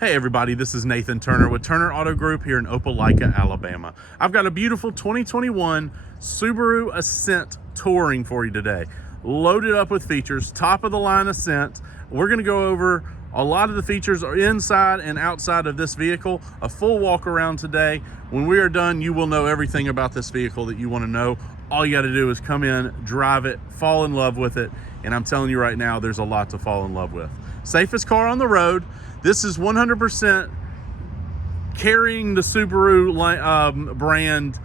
Hey everybody, this is Nathan Turner with Turner Auto Group here in Opelika, Alabama. I've got a beautiful 2021 Subaru Ascent Touring for you today. Loaded up with features, top of the line Ascent. We're gonna go over a lot of the features are inside and outside of this vehicle, a full walk around today. When we are done, you will know everything about this vehicle that you wanna know. All you gotta do is come in, drive it, fall in love with it. And I'm telling you right now, there's a lot to fall in love with. Safest car on the road. This is 100% carrying the Subaru brand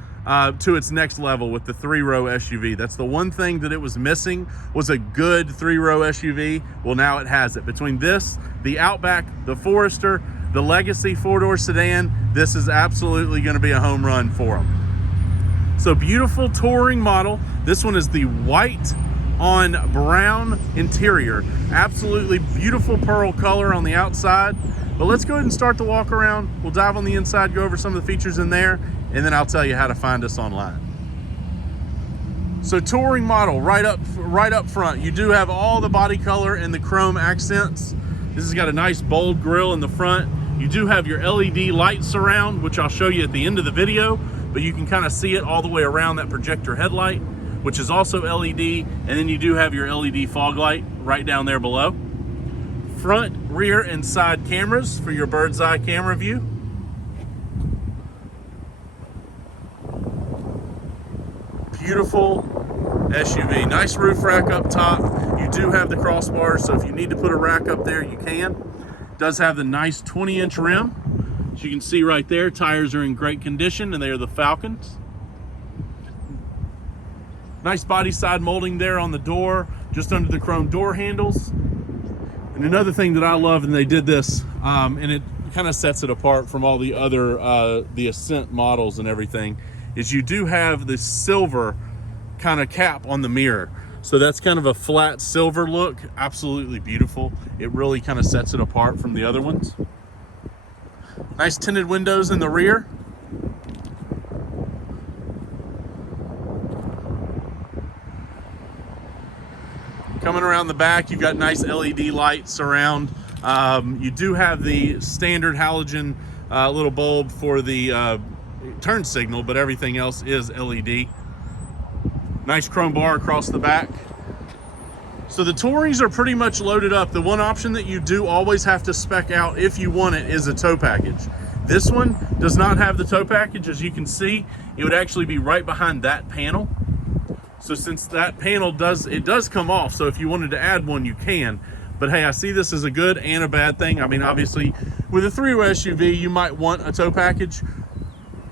to its next level with the three-row SUV. That's the one thing that it was missing, was a good three-row SUV. Well, now it has it. Between this, the Outback, the Forester, the Legacy four-door sedan, this is absolutely going to be a home run for them. So beautiful touring model. This one is the white on brown interior. Absolutely beautiful pearl color on the outside. But let's go ahead and start the walk around. We'll dive on the inside, go over some of the features in there, and then I'll tell you how to find us online. So touring model right up front. You do have all the body color and the chrome accents. This has got a nice bold grille in the front. You do have your LED light surround, which I'll show you at the end of the video, but you can kind of see it all the way around that projector headlight, which is also LED, and then you do have your LED fog light right down there below. Front, rear, and side cameras for your bird's eye camera view. Beautiful SUV. Nice roof rack up top. You do have the crossbars, so if you need to put a rack up there, you can. It does have the nice 20-inch rim. As you can see right there, tires are in great condition, and they are the Falcons. Nice body side molding there on the door, just under the chrome door handles. And another thing that I love, and they did this, and it kind of sets it apart from all the other, the Ascent models and everything, is you do have this silver kind of cap on the mirror. So that's kind of a flat silver look, absolutely beautiful. It really kind of sets it apart from the other ones. Nice tinted windows in the rear. Coming around the back, you've got nice LED lights around. You do have the standard halogen little bulb for the turn signal, but everything else is LED. Nice chrome bar across the back. So the Tourings are pretty much loaded up. The one option that you do always have to spec out if you want it is a tow package. This one does not have the tow package. As you can see, it would actually be right behind that panel. So since that panel does come off, so if you wanted to add one, you can. But hey, I see this as a good and a bad thing. I mean, obviously, with a three-row SUV, you might want a tow package.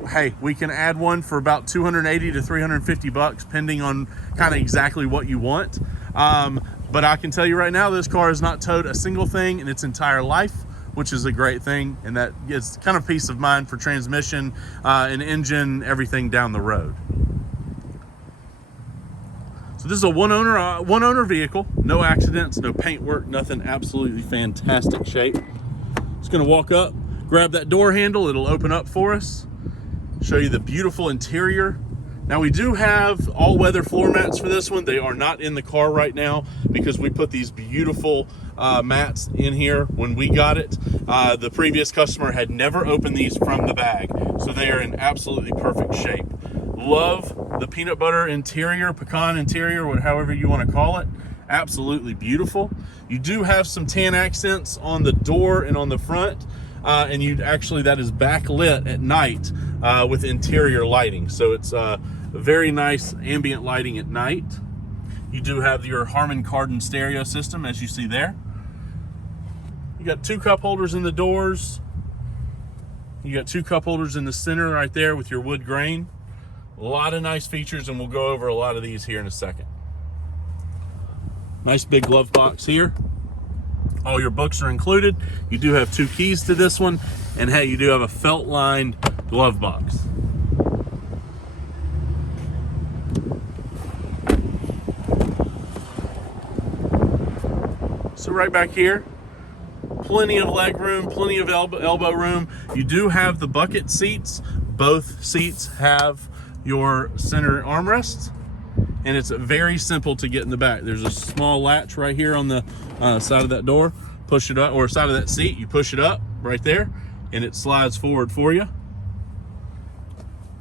Hey, we can add one for about 280 to 350 bucks, depending on kind of exactly what you want. But I can tell you right now, this car has not towed a single thing in its entire life, which is a great thing, and that gives kind of peace of mind for transmission and engine, everything down the road. So this is a one owner vehicle, no accidents, no paint work, nothing, absolutely fantastic shape. Just gonna walk up, grab that door handle, it'll open up for us. Show you the beautiful interior. Now we do have all-weather floor mats for this one. They are not in the car right now because we put these beautiful mats in here when we got it. The previous customer had never opened these from the bag, so they are in absolutely perfect shape. Love the peanut butter interior, pecan interior, however you want to call it. Absolutely beautiful. You do have some tan accents on the door and on the front, and that is backlit at night with interior lighting. So it's very nice ambient lighting at night. You do have your Harman Kardon stereo system, as you see there. You got two cup holders in the doors. You got two cup holders in the center right there with your wood grain. A lot of nice features, and we'll go over a lot of these here in a second. Nice big glove box here. All your books are included. You do have two keys to this one, and hey, you do have a felt-lined glove box. So right back here, plenty of leg room, plenty of elbow room. You do have the bucket seats. Both seats have your center armrests, and it's very simple to get in the back. There's a small latch right here on the side of that door. push it up, or side of that seat, you push it up right there, and it slides forward for you.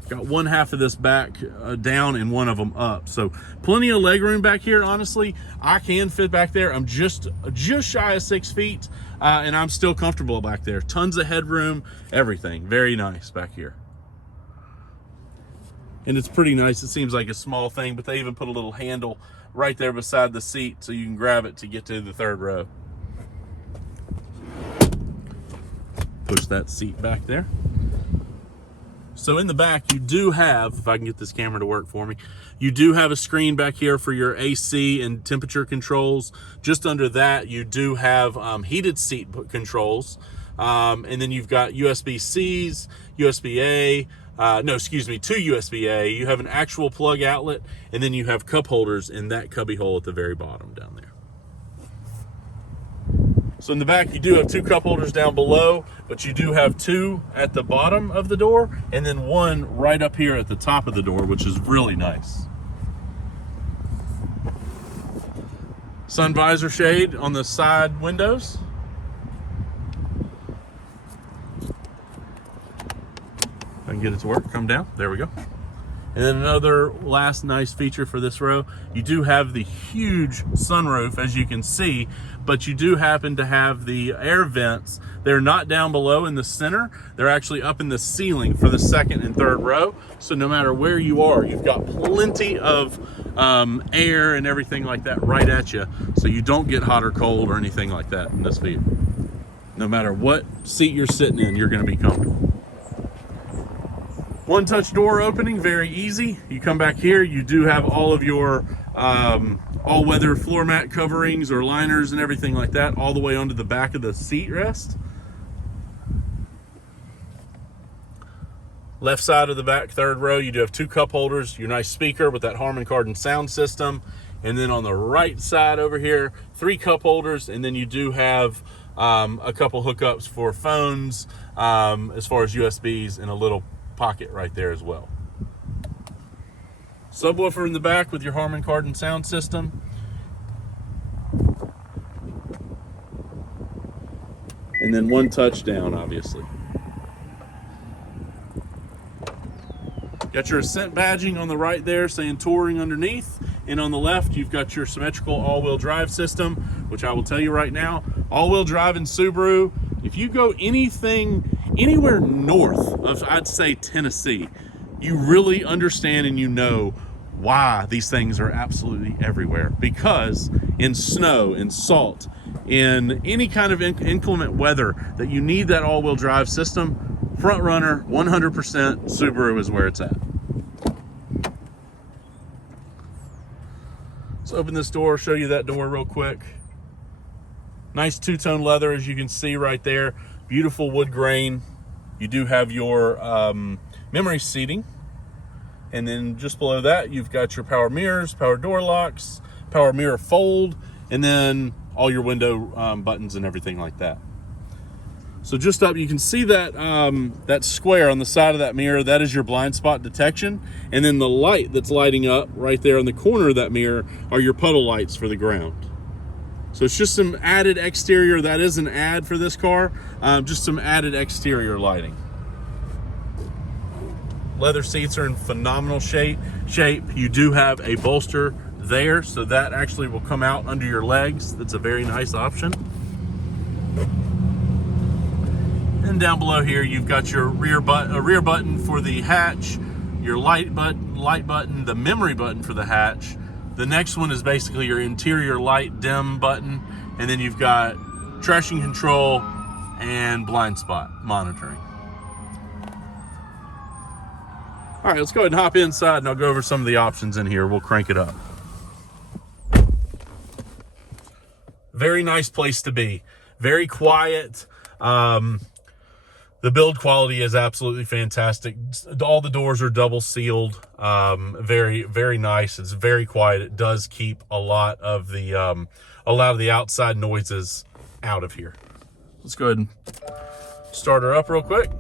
Got one half of this back down and one of them up, so plenty of leg room back here. Honestly, I can fit back there. I'm just shy of 6 feet, and I'm still comfortable back there. Tons of headroom, everything. Very nice back here. And it's pretty nice. It seems like a small thing, but they even put a little handle right there beside the seat so you can grab it to get to the third row. Push that seat back there. So in the back, you do have, if I can get this camera to work for me, you do have a screen back here for your AC and temperature controls. Just under that, you do have heated seat controls. And then you've got USB-Cs, USB-A, no, excuse me, 2 USB-A. You have an actual plug outlet, and then you have cup holders in that cubby hole at the very bottom down there. So in the back, you do have 2 cup holders down below, but you do have 2 at the bottom of the door, and then 1 right up here at the top of the door, which is really nice. Sun visor shade on the side windows. I can get it to work, come down, there we go. And then another last nice feature for this row, you do have the huge sunroof, as you can see, but you do happen to have the air vents. They're not down below in the center, they're actually up in the ceiling for the second and third row. So no matter where you are, you've got plenty of air and everything like that right at you, so you don't get hot or cold or anything like that in this vehicle. No matter what seat you're sitting in, you're gonna be comfortable. One touch door opening, very easy. You come back here, you do have all of your all-weather floor mat coverings or liners and everything like that all the way onto the back of the seat rest. Left side of the back, third row, you do have 2 cup holders, your nice speaker with that Harman Kardon sound system. And then on the right side over here, 3 cup holders, and then you do have a couple hookups for phones, as far as USBs, and a little pocket right there as well. Subwoofer in the back with your Harman Kardon sound system. And then 1 touchdown, obviously. Got your Ascent badging on the right there saying touring underneath. And on the left, you've got your symmetrical all-wheel drive system, which I will tell you right now, all-wheel drive in Subaru, if you go anywhere north of, I'd say, Tennessee, you really understand and you know why these things are absolutely everywhere. Because in snow, in salt, in any kind of inclement weather that you need that all-wheel drive system, front runner, 100% Subaru is where it's at. Let's open this door, show you that door real quick. Nice two-tone leather, as you can see right there. Beautiful wood grain. You do have your memory seating. And then just below that, you've got your power mirrors, power door locks, power mirror fold, and then all your window buttons and everything like that. So just up, you can see that that square on the side of that mirror, that is your blind spot detection. And then the light that's lighting up right there in the corner of that mirror are your puddle lights for the ground. So it's just some added exterior. That is an ad for this car, just some added exterior lighting. Leather seats are in phenomenal shape. You do have a bolster there, so that actually will come out under your legs. That's a very nice option. And down below here, you've got your rear button for the hatch, your light button, the memory button for the hatch. The next one is basically your interior light dim button, and then you've got traction control and blind spot monitoring. All right, let's go ahead and hop inside and I'll go over some of the options in here. We'll crank it up. Very nice place to be. Very quiet. The build quality is absolutely fantastic. All the doors are double sealed. Very, very nice. It's very quiet. It does keep a lot of the outside noises out of here. Let's go ahead and start her up real quick.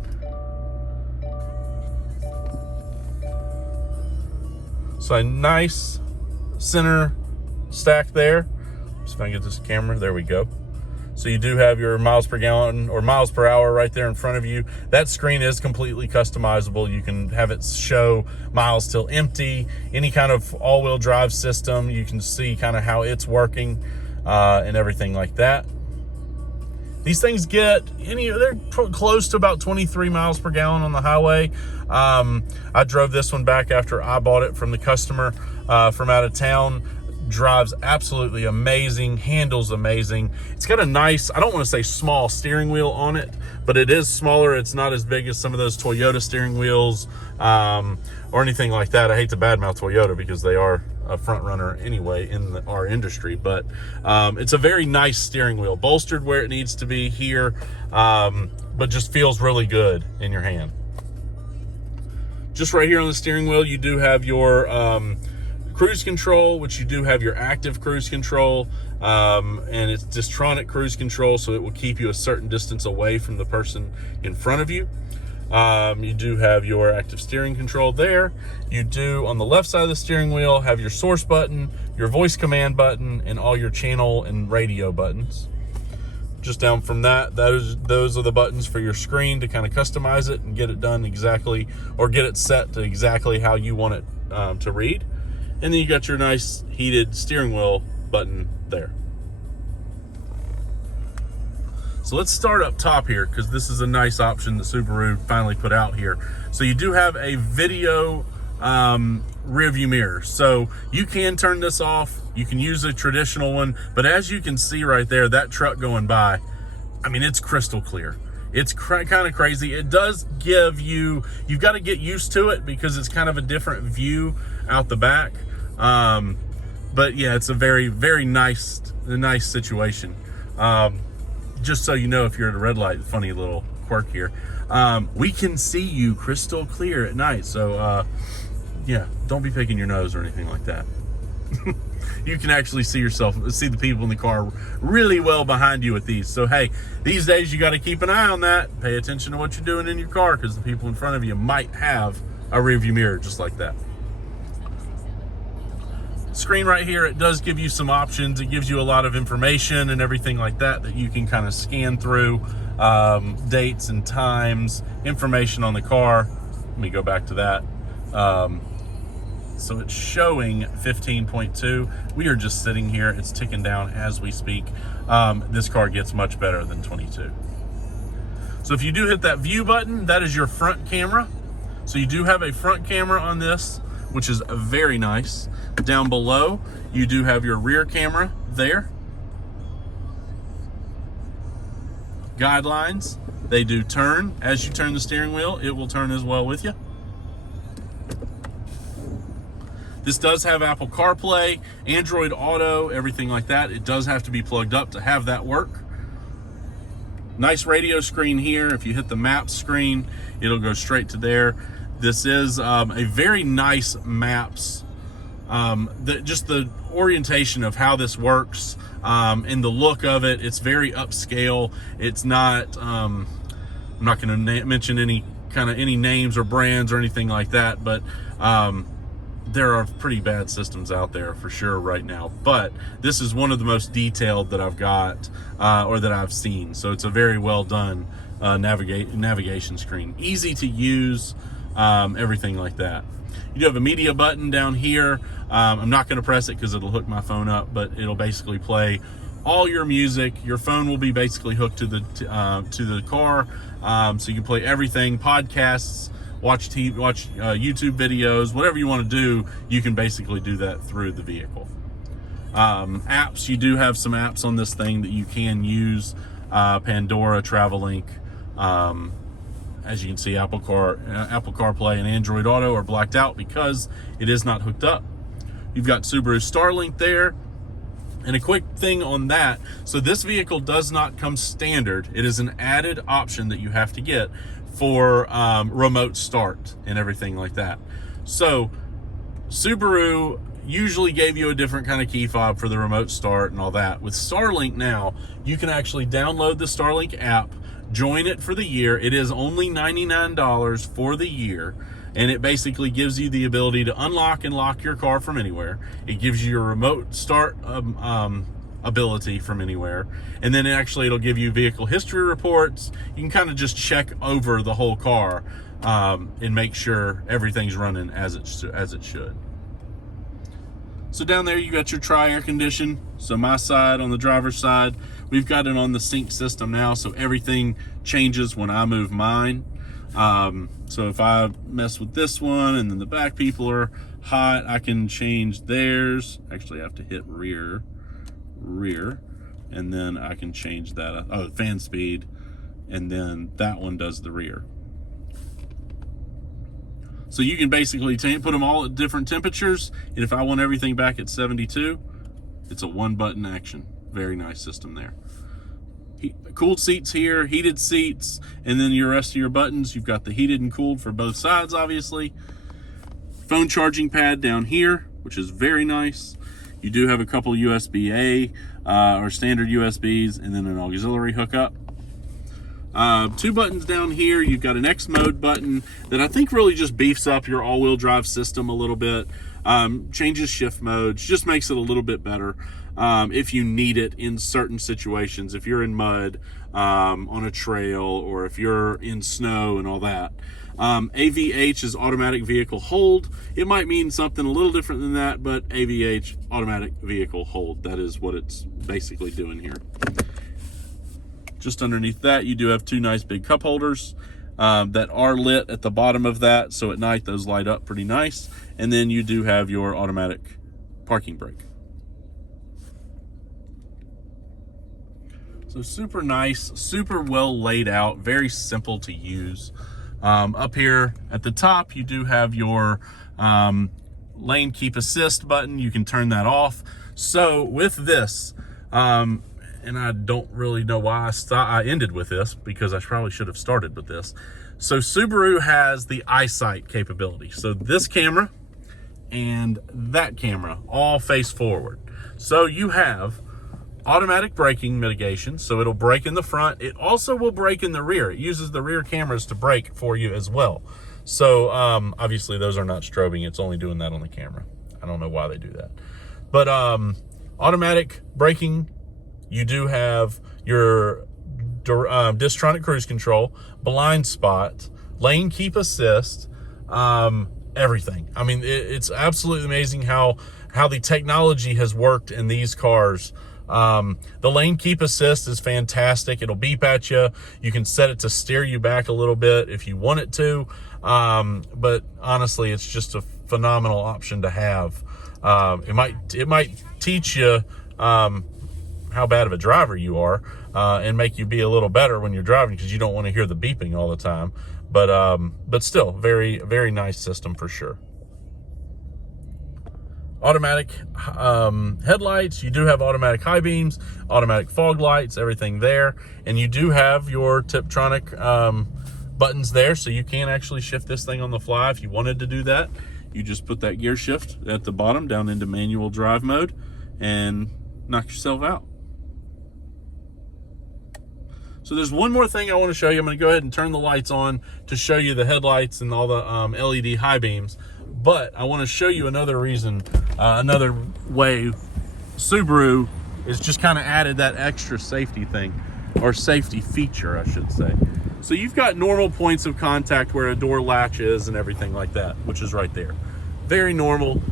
So a nice center stack there. See if I can get this camera. There we go. So you do have your miles per gallon or miles per hour right there in front of you. That screen is completely customizable. You can have it show miles till empty, any kind of all-wheel drive system. You can see kind of how it's working and everything like that. These things they're close to about 23 miles per gallon on the highway. I drove this one back after I bought it from the customer from out of town. Drives absolutely amazing, handles amazing. It's got a nice, I don't want to say small steering wheel on it, but it is smaller. It's not as big as some of those Toyota steering wheels or anything like that. I hate to badmouth Toyota because they are a front runner anyway in our industry, but it's a very nice steering wheel, bolstered where it needs to be here, but just feels really good in your hand. Just right here on the steering wheel, you do have your cruise control, which you do have your active cruise control, and it's Distronic cruise control, so it will keep you a certain distance away from the person in front of you. You do have your active steering control there. You do, on the left side of the steering wheel, have your source button, your voice command button, and all your channel and radio buttons. Just down from that, those are the buttons for your screen to kind of customize it and get it done exactly, or get it set to exactly how you want it to read. And then you got your nice heated steering wheel button there. So let's start up top here, because this is a nice option that Subaru finally put out here. So you do have a video rear view mirror. So you can turn this off. You can use a traditional one, but as you can see right there, that truck going by, I mean, it's crystal clear. It's kind of crazy. It does give you've got to get used to it because it's kind of a different view out the back. But yeah, it's a very, very nice situation. Just so you know, if you're at a red light, funny little quirk here. We can see you crystal clear at night. So yeah, don't be picking your nose or anything like that. You can actually see the people in the car really well behind you with these. So hey, these days you got to keep an eye on that. Pay attention to what you're doing in your car, because the people in front of you might have a rear view mirror just like that. Screen right here, it does give you some options. It gives you a lot of information and everything like that that you can kind of scan through, dates and times, information on the car. Let me go back to that. So it's showing 15.2. We are just sitting here. It's ticking down as we speak. This car gets much better than 22. So if you do hit that view button, that is your front camera. So you do have a front camera on this, which is very nice. Down below, you do have your rear camera there. Guidelines, they do turn. As you turn the steering wheel, it will turn as well with you. This does have Apple CarPlay, Android Auto, everything like that. It does have to be plugged up to have that work. Nice radio screen here. If you hit the maps screen, it'll go straight to there. This is a very nice maps. Just the orientation of how this works and the look of it, it's very upscale. It's not, I'm not going to mention any names or brands or anything like that, but there are pretty bad systems out there for sure right now. But this is one of the most detailed that I've got or that I've seen. So it's a very well done navigation screen, easy to use, everything like that. You do have a media button down here. I'm not going to press it because it'll hook my phone up, but it'll basically play all your music. Your phone will be basically hooked to the car, so you can play everything, podcasts, watch TV, watch YouTube videos, whatever you want to do. You can basically do that through the vehicle. Apps, you do have some apps on this thing that you can use. Pandora, TravelLink. As you can see, Apple CarPlay and Android Auto are blacked out because it is not hooked up. You've got Subaru Starlink there. And a quick thing on that, so this vehicle does not come standard. It is an added option that you have to get for remote start and everything like that. So Subaru usually gave you a different kind of key fob for the remote start and all that. With Starlink now, you can actually download the Starlink app, join it for the year. It is only $99 for the year, and it basically gives you the ability to unlock and lock your car from anywhere. It gives you your remote start ability from anywhere. And then actually it'll give you vehicle history reports. You can kind of just check over the whole car and make sure everything's running as it should. So down there you got your tri-air condition. So my side, on the driver's side, we've got it on the sync system now, so everything changes when I move mine. So if I mess with this one and then the back people are hot, I can change theirs. Actually, I have to hit rear, and then I can change that. Oh, fan speed, and then that one does the rear. So you can basically put them all at different temperatures, and if I want everything back at 72, it's a one-button action. Very nice system there. Cooled seats here, heated seats, and then your rest of your buttons, you've got the heated and cooled for both sides, obviously. Phone charging pad down here, which is very nice. You do have a couple USB-A or standard USBs, and then an auxiliary hookup. 2 buttons down here. You've got an X mode button that I think really just beefs up your all-wheel drive system a little bit, changes shift modes, just makes it a little bit better if you need it in certain situations, if you're in mud, on a trail, or if you're in snow and all that. AVH is automatic vehicle hold. It might mean something a little different than that, but AVH, automatic vehicle hold, that is what it's basically doing here. Just underneath that, you do have 2 nice big cup holders that are lit at the bottom of that, so at night those light up pretty nice. And then you do have your automatic parking brake. So super nice, super well laid out, very simple to use. Up here at the top, you do have your lane keep assist button. You can turn that off. So with this, and I don't really know why I ended with this, because I probably should have started with this. So Subaru has the EYESIGHT capability. So this camera and that camera all face forward. So you have automatic braking mitigation, so it'll brake in the front. It also will brake in the rear. It uses the rear cameras to brake for you as well. So obviously those are not strobing. It's only doing that on the camera. I don't know why they do that. But automatic braking, you do have your Distronic cruise control, blind spot, lane keep assist, everything. I mean, it's absolutely amazing how the technology has worked in these cars. The lane keep assist is fantastic. It'll beep at you. You can set it to steer you back a little bit if you want it to. But honestly, it's just a phenomenal option to have. It might teach you how bad of a driver you are, and make you be a little better when you're driving, because you don't want to hear the beeping all the time. But still, very, very nice system for sure. Automatic headlights. You do have automatic high beams, automatic fog lights, everything there. And you do have your Tiptronic buttons there, so you can actually shift this thing on the fly if you wanted to do that. You just put that gear shift at the bottom down into manual drive mode and knock yourself out. So there's one more thing I want to show you. I'm going to go ahead and turn the lights on to show you the headlights and all the LED high beams. But I want to show you another reason, another way Subaru is just kind of added that extra safety thing, or safety feature, I should say. So you've got normal points of contact where a door latch is and everything like that, which is right there. Very normal,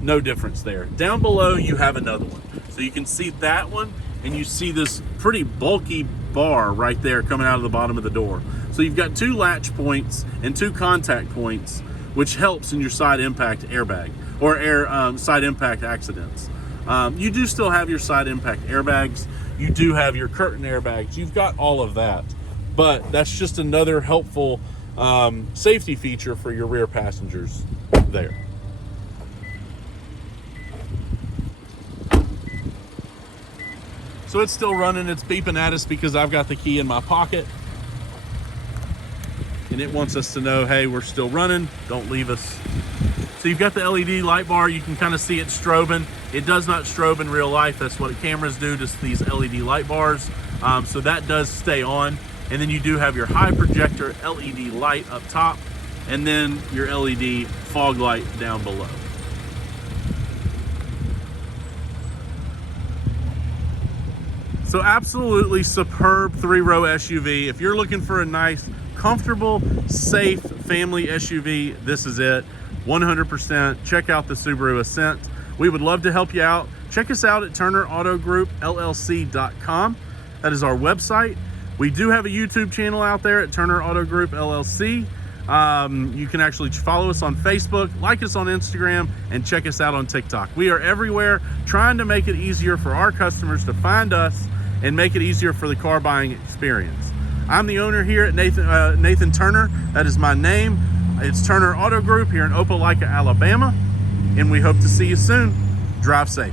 no difference there. Down below, you have another one. So you can see that one, and you see this pretty bulky bar right there coming out of the bottom of the door. So you've got 2 latch points and 2 contact points, which helps in your side impact airbag, or side impact accidents. You do still have your side impact airbags. You do have your curtain airbags. You've got all of that. But that's just another helpful safety feature for your rear passengers there. So it's still running, it's beeping at us because I've got the key in my pocket. And it wants us to know, hey, we're still running, don't leave us. So you've got the LED light bar, you can kind of see it strobing. It does not strobe in real life, that's what cameras do to these LED light bars. So that does stay on. And then you do have your high projector LED light up top, and then your LED fog light down below. So absolutely superb 3-row SUV. If you're looking for a nice, comfortable, safe family SUV, this is it. 100%. Check out the Subaru Ascent. We would love to help you out. Check us out at TurnerAutoGroupLLC.com. That is our website. We do have a YouTube channel out there at Turner Auto Group LLC. You can actually follow us on Facebook, like us on Instagram, and check us out on TikTok. We are everywhere, trying to make it easier for our customers to find us and make it easier for the car buying experience. I'm the owner here at Nathan Turner. That is my name. It's Turner Auto Group here in Opelika, Alabama, and we hope to see you soon. Drive safe.